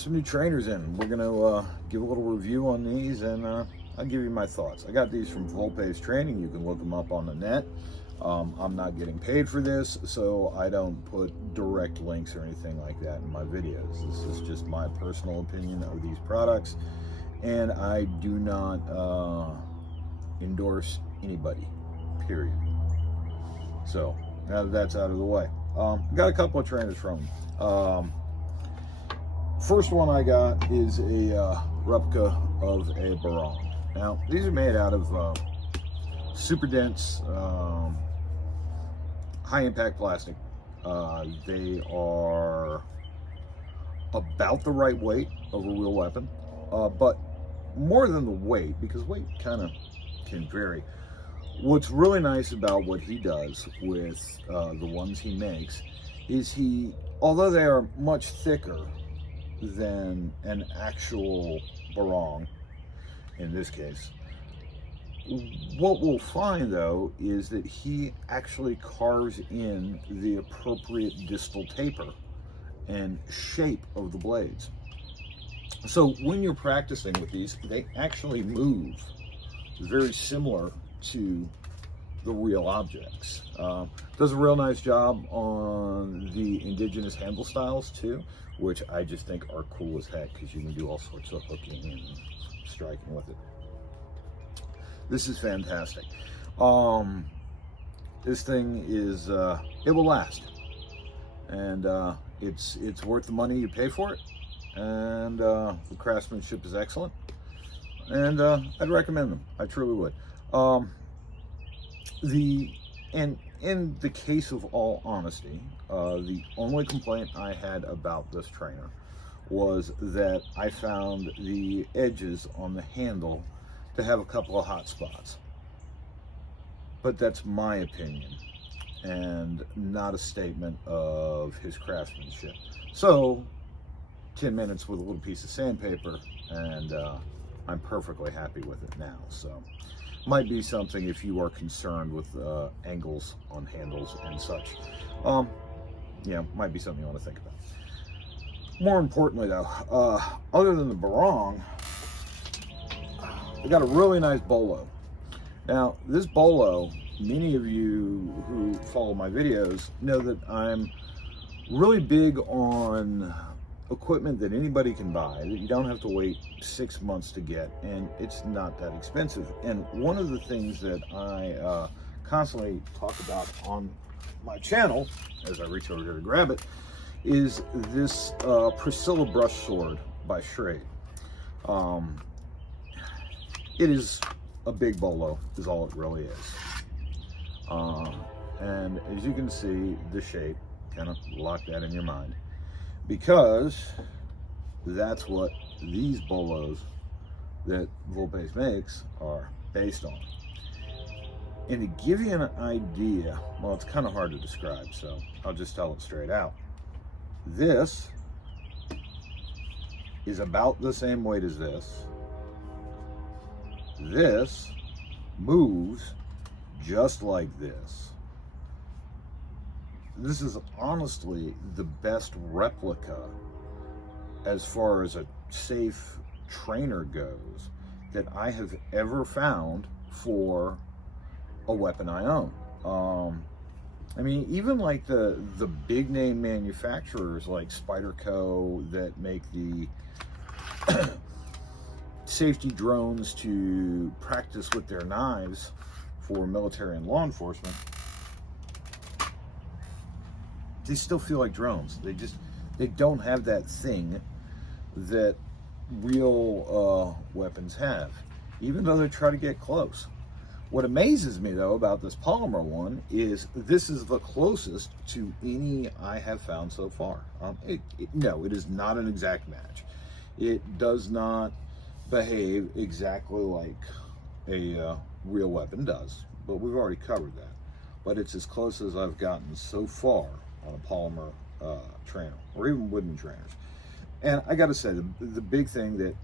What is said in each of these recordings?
got some new trainers in. We're gonna give a little review on these, and I'll give you my thoughts. I got these from Vulpes Training. You can look them up on the net. I'm not getting paid for this, so I don't put direct links or anything like that in my videos. This is just my personal opinion of these products, and I do not endorse anybody, period. So now that that's out of the way, got a couple of trainers from them. First one I got is a replica of a barong. Now these are made out of super dense high impact plastic. They are about the right weight of a real weapon, but more than the weight, because weight kind of can vary. What's really nice about what he does with the ones he makes is although they are much thicker than an actual barong, in this case, what we'll find though is that he actually carves in the appropriate distal taper and shape of the blades. So when you're practicing with these, they actually move very similar to the real objects. Does a real nice job on the indigenous handle styles too, which I just think are cool as heck, because you can do all sorts of hooking and striking with it. This is fantastic. This thing is, it will last, and it's worth the money you pay for it, and the craftsmanship is excellent, and I'd recommend them. I truly would. In the case of all honesty, the only complaint I had about this trainer was that I found the edges on the handle to have a couple of hot spots. But that's my opinion and not a statement of his craftsmanship. So 10 minutes with a little piece of sandpaper, and I'm perfectly happy with it now. So might be something if you are concerned with angles on handles and such. Yeah, might be something you want to think about. More importantly though, other than the barong, I got a really nice bolo. Now this bolo, many of you who follow my videos know that I'm really big on equipment that anybody can buy, that you don't have to wait 6 months to get, and it's not that expensive. And one of the things that I constantly talk about on my channel, as I reach over here to grab it, is this Priscilla brush sword by Schrade. It is a big bolo, is all it really is. And as you can see, the shape, kind of lock that in your mind, because that's what these bolos that Vulpes makes are based on. And to give you an idea, well, it's kind of hard to describe, so I'll just tell it straight out. This is about the same weight as this. This moves just like this. This is honestly the best replica as far as a safe trainer goes that I have ever found for a weapon I own. I mean, even like the big name manufacturers like Spyderco that make the safety drones to practice with their knives for military and law enforcement, they still feel like drones. They don't have that thing that real weapons have, even though they try to get close. What amazes me though about this polymer one is this is the closest to any I have found so far. No, it is not an exact match. It does not behave exactly like a real weapon does, but we've already covered that. But it's as close as I've gotten so far on a polymer trainer, or even wooden trainers. And I gotta say, the big thing that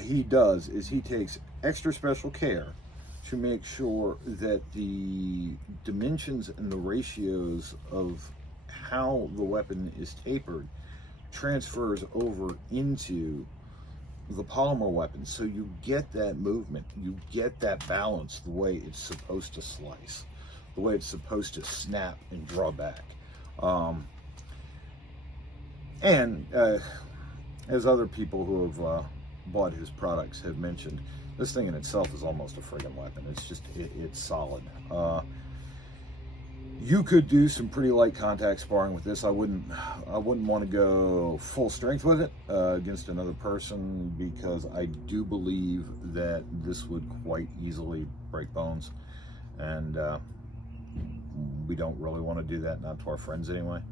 he does is he takes extra special care to make sure that the dimensions and the ratios of how the weapon is tapered transfers over into the polymer weapon, so you get that movement, you get that balance the way it's supposed to slice, the way it's supposed to snap and draw back. As other people who have bought his products have mentioned, this thing in itself is almost a friggin' weapon. It's just, it's solid. You could do some pretty light contact sparring with this. I wouldn't want to go full strength with it against another person, because I do believe that this would quite easily break bones, and we don't really want to do that, not to our friends anyway.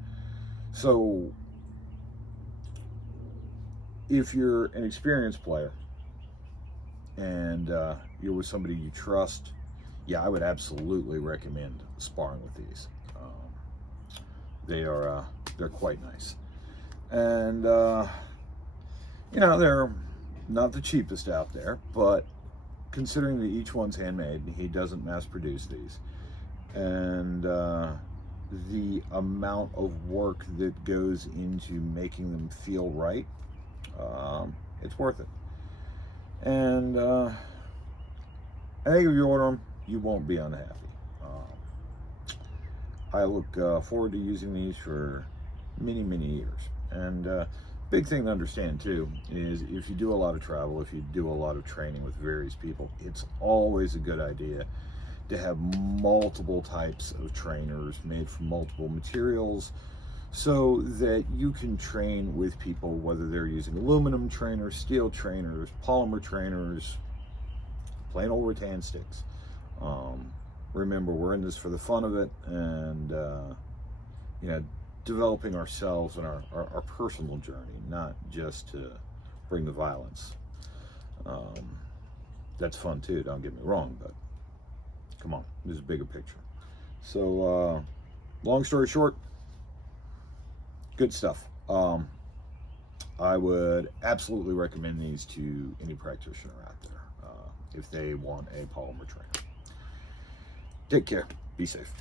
So if you're an experienced player and you're with somebody you trust, yeah, I would absolutely recommend sparring with these. They're quite nice, and you know, they're not the cheapest out there, but considering that each one's handmade, he doesn't mass produce these, and the amount of work that goes into making them feel right, it's worth it. And I think if you order them, you won't be unhappy. I look forward to using these for many, many years. And big thing to understand too is, if you do a lot of travel, if you do a lot of training with various people, it's always a good idea to have multiple types of trainers made from multiple materials, so that you can train with people, whether they're using aluminum trainers, steel trainers, polymer trainers, plain old rattan sticks. Remember, we're in this for the fun of it, and you know, developing ourselves and our personal journey, not just to bring the violence. That's fun too, don't get me wrong, but come on, there's a bigger picture. So long story short, good stuff. I would absolutely recommend these to any practitioner out there if they want a polymer trainer. Take care. Be safe.